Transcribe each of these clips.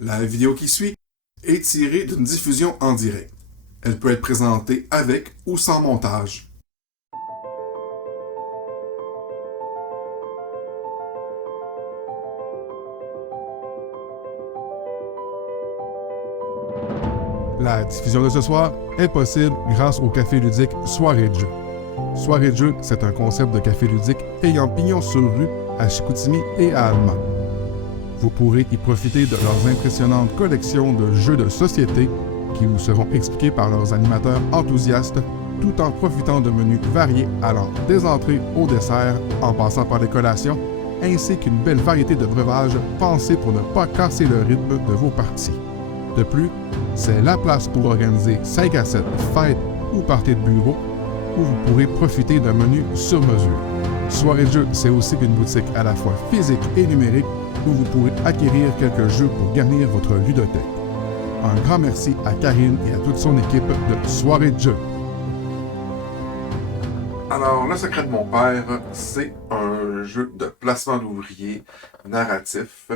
La vidéo qui suit est tirée d'une diffusion en direct. Elle peut être présentée avec ou sans montage. La diffusion de ce soir est possible grâce au café ludique Soirée de jeu. Soirée de jeu, c'est un concept de café ludique ayant pignon sur rue à Chicoutimi et à Alma. Vous pourrez y profiter de leurs impressionnantes collections de jeux de société qui vous seront expliqués par leurs animateurs enthousiastes tout en profitant de menus variés allant des entrées au dessert en passant par les collations ainsi qu'une belle variété de breuvages pensés pour ne pas casser le rythme de vos parties. De plus, c'est la place pour organiser 5 à 7 fêtes ou parties de bureau où vous pourrez profiter d'un menu sur mesure. Soirée de jeu, c'est aussi une boutique à la fois physique et numérique où vous pourrez acquérir quelques jeux pour garnir votre ludothèque. Un grand merci à Karine et à toute son équipe de Soirée de jeu. Alors, Le secret de mon père, c'est un jeu de placement d'ouvriers narratif,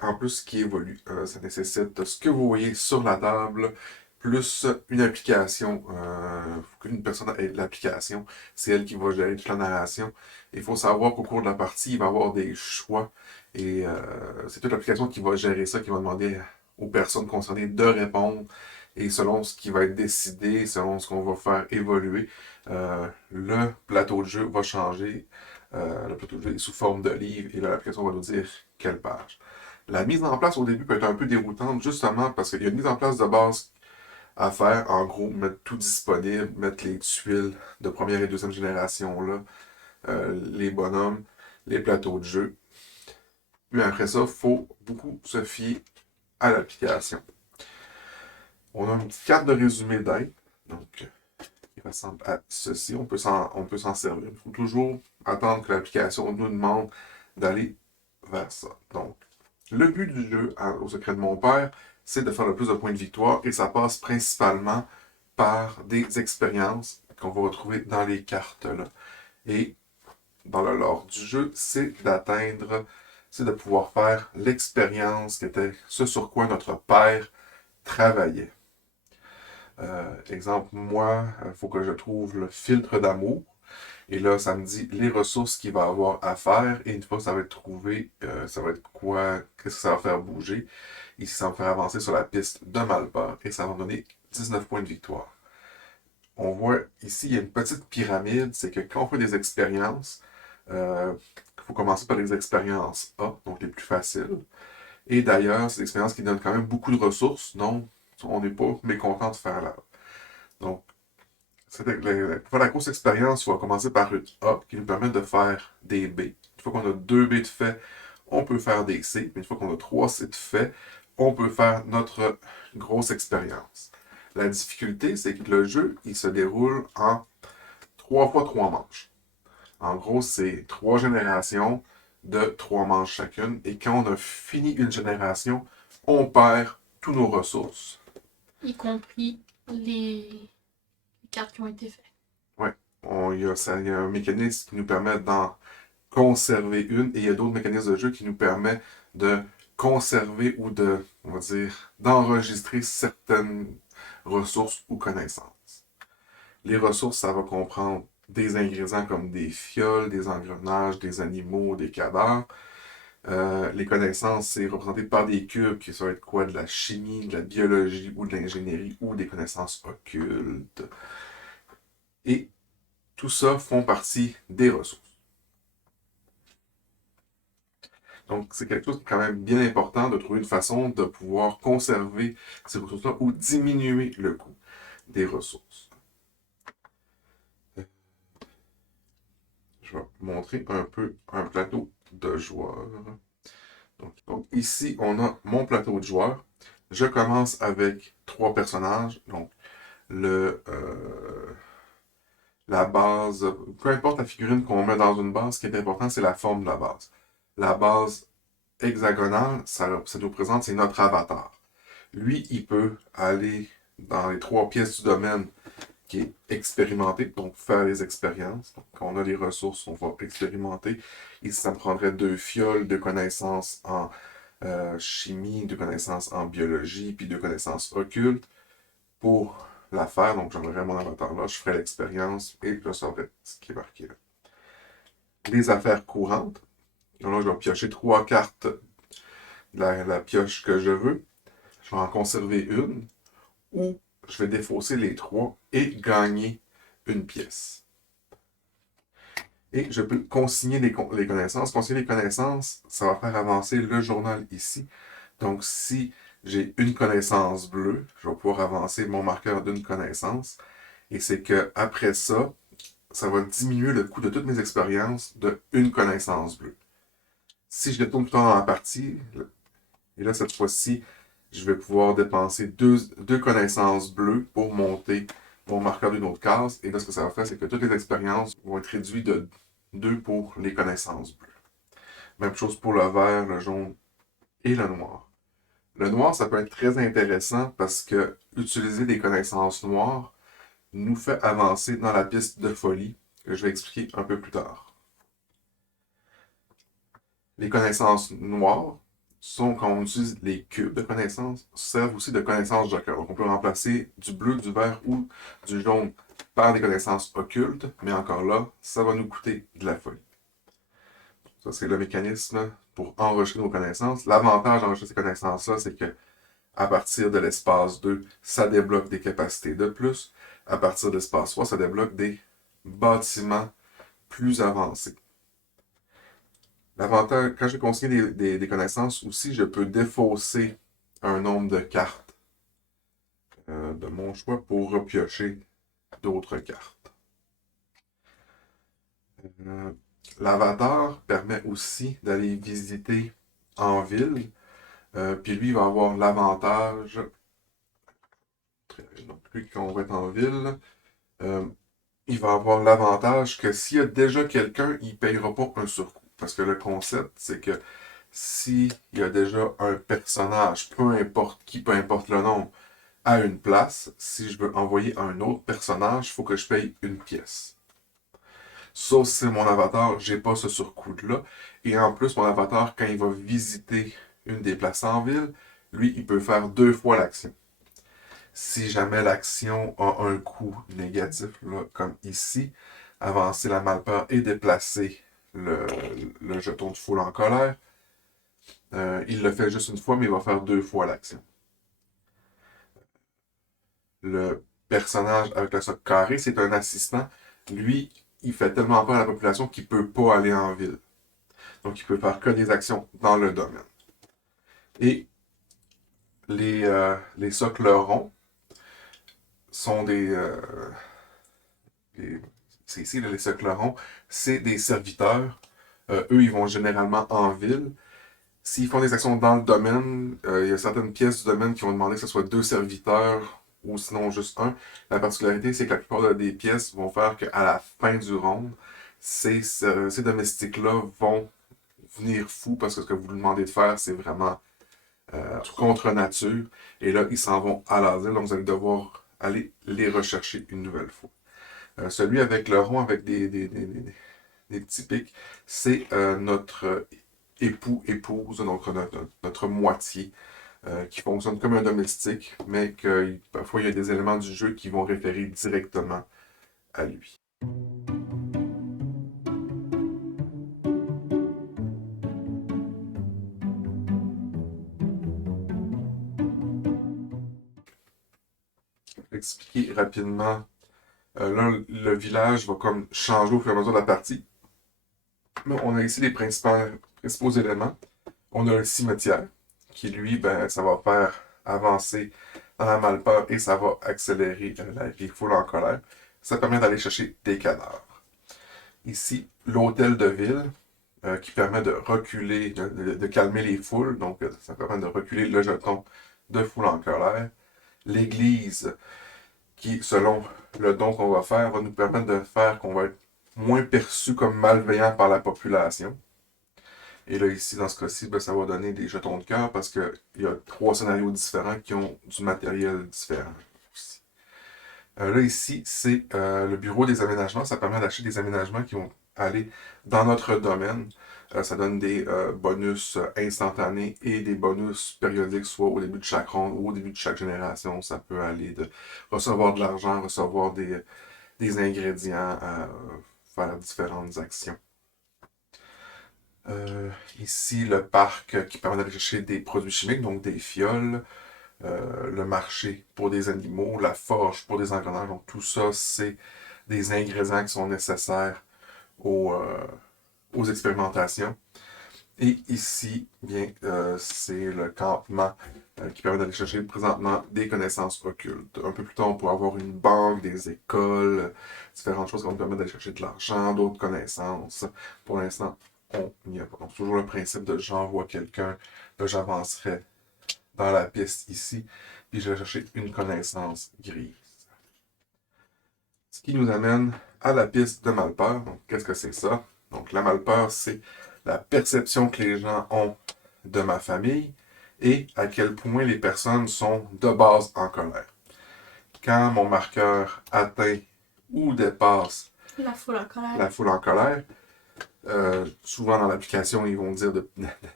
en plus qui évolue. Ça nécessite ce que vous voyez sur la table, plus une application. Faut qu'une personne ait l'application. C'est elle qui va gérer toute la narration. Il faut savoir qu'au cours de la partie, il va y avoir des choix. Et c'est toute l'application qui va gérer ça, qui va demander aux personnes concernées de répondre. Et selon ce qui va être décidé, selon ce qu'on va faire évoluer, le plateau de jeu va changer. Le plateau de jeu est sous forme de livre et l'application va nous dire quelle page. La mise en place au début peut être un peu déroutante, justement parce qu'il y a une mise en place de base à faire. En gros, mettre tout disponible, mettre les tuiles de première et deuxième génération là, les bonhommes, les plateaux de jeu. Mais après ça, il faut beaucoup se fier à l'application. On a une petite carte de résumé d'aide. Donc, qui ressemble à ceci. On peut s'en servir. Il faut toujours attendre que l'application nous demande d'aller vers ça. Donc, le but du jeu au secret de mon père, c'est de faire le plus de points de victoire et ça passe principalement par des expériences qu'on va retrouver dans les cartes là. Et dans le lore du jeu, c'est de pouvoir faire l'expérience qui était ce sur quoi notre père travaillait. Exemple, moi, il faut que je trouve le filtre d'amour. Et là, ça me dit les ressources qu'il va avoir à faire. Et une fois que ça va être trouvé, ça va être quoi? Qu'est-ce que ça va faire bouger? Ici, ça va me faire avancer sur la piste de Malpa. Et ça va me donner 19 points de victoire. On voit ici, il y a une petite pyramide. C'est que quand on fait des expériences, il faut commencer par les expériences A, donc les plus faciles. Et d'ailleurs, c'est des expériences qui donnent quand même beaucoup de ressources. Donc, on n'est pas mécontent de faire là. Donc, pour la grosse expérience, on va commencer par une A qui nous permet de faire des B. Une fois qu'on a 2 B de fait, on peut faire des C. Une fois qu'on a 3 C de fait, on peut faire notre grosse expérience. La difficulté, c'est que le jeu, il se déroule en 3 fois 3 manches. En gros, c'est 3 générations de 3 manches chacune. Et quand on a fini une génération, on perd toutes nos ressources. Y compris les cartes qui ont été faites. Oui, il y a un mécanisme qui nous permet d'en conserver une et il y a d'autres mécanismes de jeu qui nous permettent de conserver ou de, on va dire, d'enregistrer certaines ressources ou connaissances. Les ressources, ça va comprendre des ingrédients comme des fioles, des engrenages, des animaux, des cadavres. Les connaissances, c'est représenté par des cubes qui ça va être quoi? De la chimie, de la biologie ou de l'ingénierie ou des connaissances occultes. Et tout ça font partie des ressources. Donc, c'est quelque chose de quand même bien important de trouver une façon de pouvoir conserver ces ressources-là ou diminuer le coût des ressources. Je vais vous montrer un peu un plateau de joueurs. Donc ici, on a mon plateau de joueurs. Je commence avec 3 personnages. Donc, la base, peu importe la figurine qu'on met dans une base, ce qui est important, c'est la forme de la base. La base hexagonale, ça nous présente, c'est notre avatar. Lui, il peut aller dans les 3 pièces du domaine qui est expérimenter, donc faire les expériences. Donc, quand on a les ressources, on va expérimenter. Ici, ça me prendrait 2 fioles de connaissances en chimie, 2 connaissances en biologie, puis 2 connaissances occultes. Pour la faire, donc j'enverrai mon avatar là, je ferai l'expérience et je saurai ce qui est marqué là. Les affaires courantes. Donc là, je vais piocher 3 cartes de la pioche que je veux. Je vais en conserver une ou je vais défausser les 3 et gagner une pièce. Et je peux consigner les connaissances. Consigner les connaissances, ça va faire avancer le journal ici. Donc, si j'ai une connaissance bleue, je vais pouvoir avancer mon marqueur d'une connaissance. Et c'est que après ça, ça va diminuer le coût de toutes mes expériences de une connaissance bleue. Si je détourne tout le temps dans la partie, et là, cette fois-ci, je vais pouvoir dépenser deux connaissances bleues pour monter mon marqueur d'une autre case. Et là, ce que ça va faire, c'est que toutes les expériences vont être réduites de 2 pour les connaissances bleues. Même chose pour le vert, le jaune et le noir. Le noir, ça peut être très intéressant parce que utiliser des connaissances noires nous fait avancer dans la piste de folie que je vais expliquer un peu plus tard. Les connaissances noires sont, quand on utilise les cubes de connaissances, servent aussi de connaissances joker. Donc on peut remplacer du bleu, du vert ou du jaune par des connaissances occultes, mais encore là, ça va nous coûter de la folie. Ça, c'est le mécanisme pour enregistrer nos connaissances. L'avantage d'enregistrer ces connaissances-là, c'est que à partir de l'espace 2, ça débloque des capacités de plus. À partir de l'espace 3, ça débloque des bâtiments plus avancés. L'avantage, quand je consigne des connaissances aussi, je peux défausser un nombre de cartes de mon choix pour repiocher d'autres cartes. L'avatar permet aussi d'aller visiter en ville. Puis lui, il va avoir l'avantage. Donc, lui, quand on va être en ville, il va avoir l'avantage que s'il y a déjà quelqu'un, il ne payera pas un surcoût. Parce que le concept, c'est que s'il y a déjà un personnage, peu importe qui, peu importe le nombre, à une place, si je veux envoyer un autre personnage, il faut que je paye une pièce. Sauf si c'est mon avatar, j'ai pas ce surcoût-là. Et en plus, mon avatar, quand il va visiter une des places en ville, lui, il peut faire 2 fois l'action. Si jamais l'action a un coût négatif, là, comme ici, avancer la malpeur et déplacer le jeton de foule en colère, il le fait juste une fois, mais il va faire 2 fois l'action. Le personnage avec le socle carré, c'est un assistant. Lui, il fait tellement peur à la population qu'il ne peut pas aller en ville. Donc, il peut faire que des actions dans le domaine. Et les socles ronds sont c'est ici, là, les socles ronds, c'est des serviteurs. Eux, ils vont généralement en ville. S'ils font des actions dans le domaine, il y a certaines pièces du domaine qui vont demander que ce soit 2 serviteurs ou sinon juste un. La particularité, c'est que la plupart des pièces vont faire qu'à la fin du round, ces domestiques-là vont venir fous parce que ce que vous lui demandez de faire, c'est vraiment contre nature. Et là, ils s'en vont à l'asile, donc vous allez devoir aller les rechercher une nouvelle fois. Celui avec le rond, avec des petits pics, c'est notre époux, épouse, donc notre moitié, qui fonctionne comme un domestique, mais que parfois il y a des éléments du jeu qui vont référer directement à lui. Expliquer rapidement. Là, le village va comme changer au fur et à mesure de la partie. Là, on a ici les principaux éléments. On a le cimetière, qui lui, ben, ça va faire avancer dans la malpeur et ça va accélérer les foules en colère. Ça permet d'aller chercher des cadavres. Ici, l'hôtel de ville, qui permet de reculer, de calmer les foules. Donc, ça permet de reculer le jeton de foule en colère. L'église, qui, selon le don qu'on va faire, va nous permettre de faire qu'on va être moins perçu comme malveillant par la population. Et là, ici, dans ce cas-ci, ben, ça va donner des jetons de cœur parce qu'il y a 3 scénarios différents qui ont du matériel différent aussi. Là, ici, c'est le bureau des aménagements. Ça permet d'acheter des aménagements qui vont aller dans notre domaine. Ça donne des bonus instantanés et des bonus périodiques, soit au début de chaque ronde ou au début de chaque génération. Ça peut aller de recevoir de l'argent, recevoir des ingrédients, faire différentes actions. Ici, le parc qui permet d'aller chercher des produits chimiques, donc des fioles, le marché pour des animaux, la forge pour des engrenages. Donc tout ça, c'est des ingrédients qui sont nécessaires aux expérimentations. Et ici, bien, c'est le campement qui permet d'aller chercher présentement des connaissances occultes. Un peu plus tard, on pourra avoir une banque, des écoles, différentes choses qui vont nous permettre d'aller chercher de l'argent, d'autres connaissances. Pour l'instant, on n'y a pas. Donc, toujours le principe de j'envoie quelqu'un, là, j'avancerai dans la piste ici, puis je vais chercher une connaissance grise. Ce qui nous amène à la piste de malpeur. Donc, qu'est-ce que c'est ça? Donc, la malpeur, c'est la perception que les gens ont de ma famille et à quel point les personnes sont de base en colère. Quand mon marqueur atteint ou dépasse La foule en colère. la foule en colère, souvent dans l'application, ils vont dire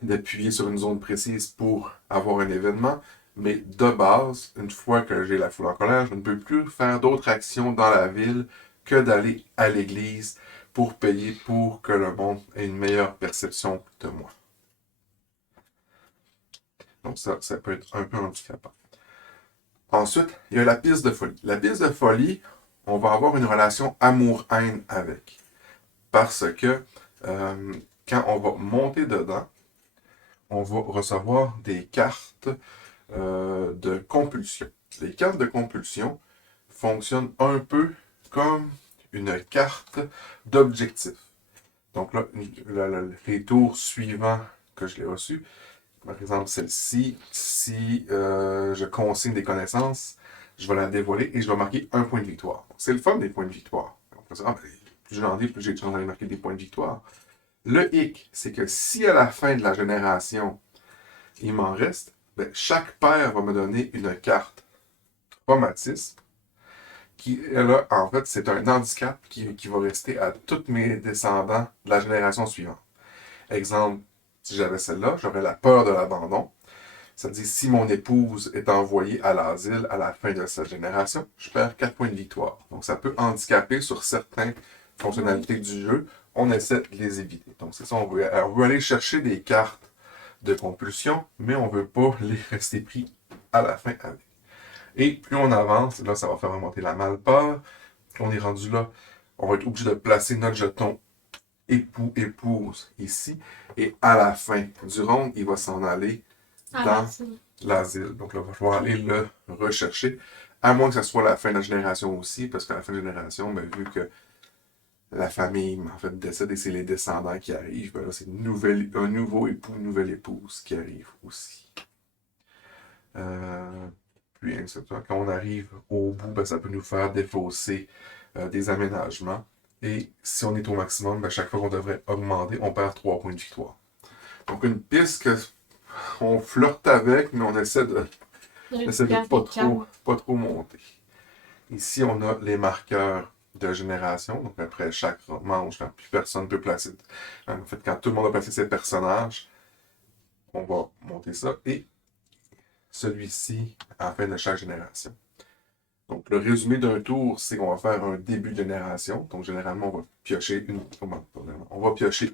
d'appuyer sur une zone précise pour avoir un événement. Mais de base, une fois que j'ai la foule en colère, je ne peux plus faire d'autres actions dans la ville que d'aller à l'église pour payer pour que le monde ait une meilleure perception de moi. Donc ça peut être un peu handicapant. Ensuite, il y a la piste de folie. La piste de folie, on va avoir une relation amour-haine avec. Parce que quand on va monter dedans, on va recevoir des cartes de compulsion. Les cartes de compulsion fonctionnent un peu comme une carte d'objectif. Donc là, les tours suivants que je l'ai reçus, par exemple celle-ci, si je consigne des connaissances, je vais la dévoiler et je vais marquer un point de victoire. C'est le fun des points de victoire. Plus j'en ai, plus j'ai tendance à marquer des points de victoire. Le hic, c'est que si à la fin de la génération, il m'en reste, ben, chaque paire va me donner une carte traumatisme qui, là, en fait, c'est un handicap qui va rester à tous mes descendants de la génération suivante. Exemple, si j'avais celle-là, j'aurais la peur de l'abandon. Ça dit, si mon épouse est envoyée à l'asile à la fin de cette génération, je perds 4 points de victoire. Donc, ça peut handicaper sur certaines fonctionnalités du jeu. On essaie de les éviter. Donc, c'est ça, on veut aller chercher des cartes de compulsion, mais on ne veut pas les rester pris à la fin avec. Et plus on avance, là, ça va faire remonter la malpeur. On est rendu là, on va être obligé de placer notre jeton époux-épouse ici. Et à la fin du round, il va s'en aller dans l'asile. Donc là, il va falloir aller le rechercher. À moins que ce soit la fin de la génération aussi, parce qu'à la fin de la génération, ben, vu que la famille, en fait, décède et c'est les descendants qui arrivent, ben là, c'est un nouveau époux, une nouvelle épouse qui arrive aussi. Puis, quand on arrive au bout, ben, ça peut nous faire défausser des aménagements. Et si on est au maximum, ben, chaque fois qu'on devrait augmenter, on perd 3 points de victoire. Donc, une piste qu'on flirte avec, mais on essaie de pas trop monter. Ici, on a les marqueurs de génération. Donc, après chaque manche, quand plus personne ne peut placer. En fait, quand tout le monde a placé ses personnages, on va monter ça. Et celui-ci à la fin de chaque génération. Donc, le résumé d'un tour, c'est qu'on va faire un début de génération. Donc, généralement, on va piocher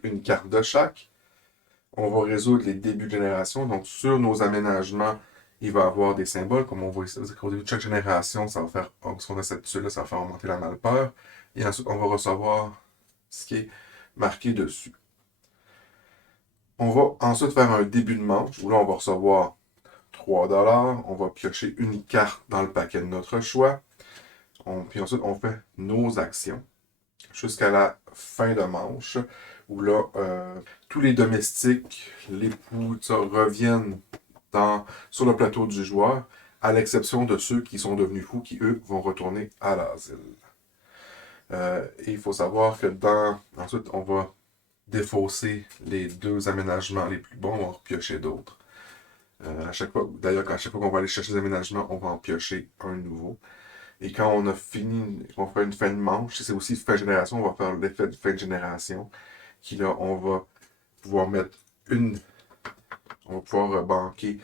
une carte de chaque. On va résoudre les débuts de génération. Donc, sur nos aménagements, il va y avoir des symboles, comme on voit ici. Au début de chaque génération, ça va faire, parce qu'on a cette tuile-là, ça va faire augmenter la malpeur. Et ensuite, on va recevoir ce qui est marqué dessus. On va ensuite faire un début de manche, où là, on va recevoir 3$. On va piocher une carte dans le paquet de notre choix. Puis ensuite, on fait nos actions jusqu'à la fin de manche, où là, tous les domestiques, l'époux, ça, reviennent sur le plateau du joueur, à l'exception de ceux qui sont devenus fous, qui, eux, vont retourner à l'asile. Et il faut savoir que ensuite, on va défausser les 2 aménagements les plus bons, on va en piocher d'autres. À chaque fois qu'on va aller chercher des aménagements, on va en piocher un nouveau. Et quand on a fini, on fait une fin de manche, c'est aussi fin de génération, on va faire l'effet de fin de génération, qui là, on va pouvoir mettre on va pouvoir banquer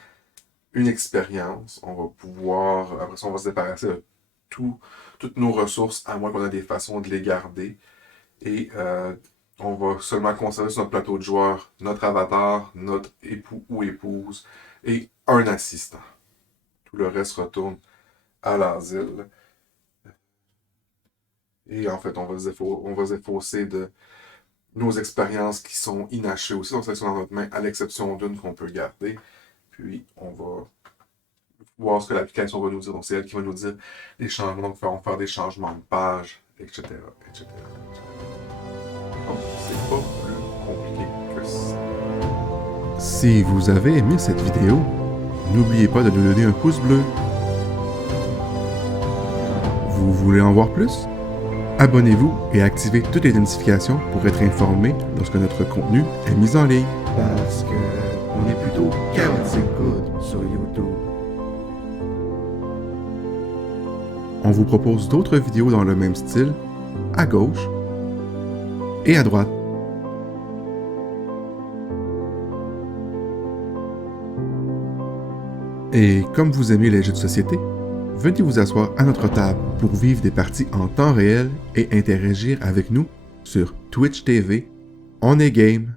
une expérience. On va pouvoir, après ça, on va se débarrasser de toutes nos ressources, à moins qu'on ait des façons de les garder. Et on va seulement conserver sur notre plateau de joueurs notre avatar, notre époux ou épouse et un assistant. Tout le reste retourne à l'asile. Et en fait, on va se défausser de nos expériences qui sont inachées aussi. Donc, ça sont dans notre main, à l'exception d'une qu'on peut garder. Puis, on va voir ce que l'application va nous dire. Donc, c'est elle qui va nous dire les changements. Donc, on va faire des changements de page, etc., etc., etc. Donc, c'est pas plus compliqué que ça. Si vous avez aimé cette vidéo, n'oubliez pas de nous donner un pouce bleu. Vous voulez en voir plus? Abonnez-vous et activez toutes les notifications pour être informé lorsque notre contenu est mis en ligne. Parce que on est plutôt chaotic good sur YouTube. On vous propose d'autres vidéos dans le même style, à gauche et à droite. Et comme vous aimez les jeux de société, venez vous asseoir à notre table pour vivre des parties en temps réel et interagir avec nous sur Twitch TV, On est Game.